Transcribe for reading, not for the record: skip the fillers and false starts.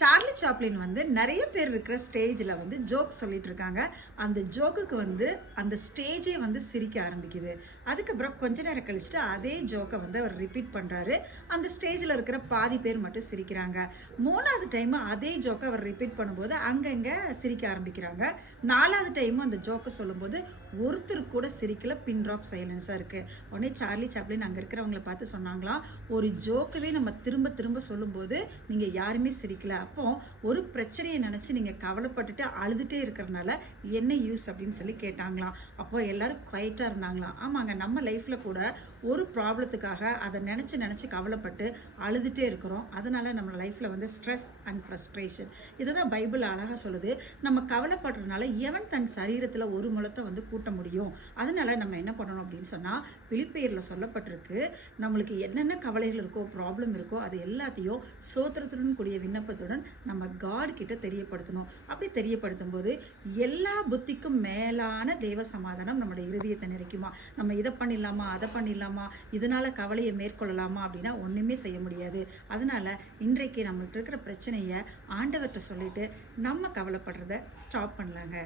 Charlie Chaplin வந்து நிறைய பேர் இருக்கிற ஸ்டேஜில் வந்து ஜோக் சொல்லிட்டு இருக்காங்க. அந்த ஜோக்குக்கு வந்து அந்த ஸ்டேஜே வந்து சிரிக்க ஆரம்பிக்குது. அதுக்கப்புறம் கொஞ்ச நேரம் கழிச்சுட்டு அதே ஜோக்கை வந்து அவர் ரிப்பீட் பண்ணுறாரு. அந்த ஸ்டேஜில் இருக்கிற பாதி பேர் மட்டும் சிரிக்கிறாங்க. 3வது டைம் அதே ஜோக்கை அவர் ரிப்பீட் பண்ணும்போது அங்கங்கே சிரிக்க ஆரம்பிக்கிறாங்க. 4வது டைமும் அந்த ஜோக்கை சொல்லும்போது ஒருத்தர் கூட சிரிக்கல. பின் ட்ராப் சைலன்ஸாக இருக்குது. உடனே சார்லி சாப்ளின் அங்கே இருக்கிறவங்கள பார்த்து சொன்னாங்களாம், ஒரு ஜோக்கவே நம்ம திரும்ப திரும்ப சொல்லும்போது நீங்கள் யாருமே சிரிக்கல. அப்போ ஒரு பிரச்சனையை நினச்சி நீங்கள் கவலைப்பட்டுட்டு அழுதுகிட்டே இருக்கிறனால என்ன யூஸ் அப்படின்னு சொல்லி கேட்டாங்களாம். அப்போ எல்லாரும் குவைட்டாக இருந்தாங்களாம். ஆமாங்க, நம்ம லைஃப்பில் கூட ஒரு ப்ராப்ளத்துக்காக அதை நினச்சி கவலைப்பட்டு அழுதுகிட்டே இருக்கிறோம். அதனால நம்ம லைஃப்பில் வந்து ஸ்ட்ரெஸ் அண்ட் ஃப்ரஸ்ட்ரேஷன். இதை தான் பைபிள் அழகாக சொல்லுது. நம்ம கவலைப்படுறதுனால எவன் தன் சரீரத்தில் ஒரு முளத்தை வந்து கூட்ட முடியும். அதனால நம்ம என்ன பண்ணணும் அப்படின்னு சொன்னால், பிலிப்பியரில் சொல்லப்பட்டிருக்கு, நம்மளுக்கு என்னென்ன கவலைகள் இருக்கோ, ப்ராப்ளம் இருக்கோ, அது எல்லாத்தையும் சோத்திரத்துடன் கூடிய விண்ணப்பத்துடன் நம்ம காட் கிட்ட தெரியப்படுத்தணும். அப்படி தெரியப்படுத்தும் போது எல்லா புத்திக்கும் மேலான தேவ சமாதானம் நம்முடைய இருதயத்தை நிறைக்குமா. நம்ம இதை பண்ணிடலாமா, அதை பண்ணிடலாமா, இதனால கவலையை மேற்கொள்ளலாமா அப்படின்னா ஒன்றுமே செய்ய முடியாது. அதனால இன்றைக்கு நம்மளுக்கு இருக்கிற பிரச்சனையை ஆண்டவர்கிட்ட சொல்லிட்டு நம்ம கவலைப்படுறத ஸ்டாப் பண்ணலாங்க.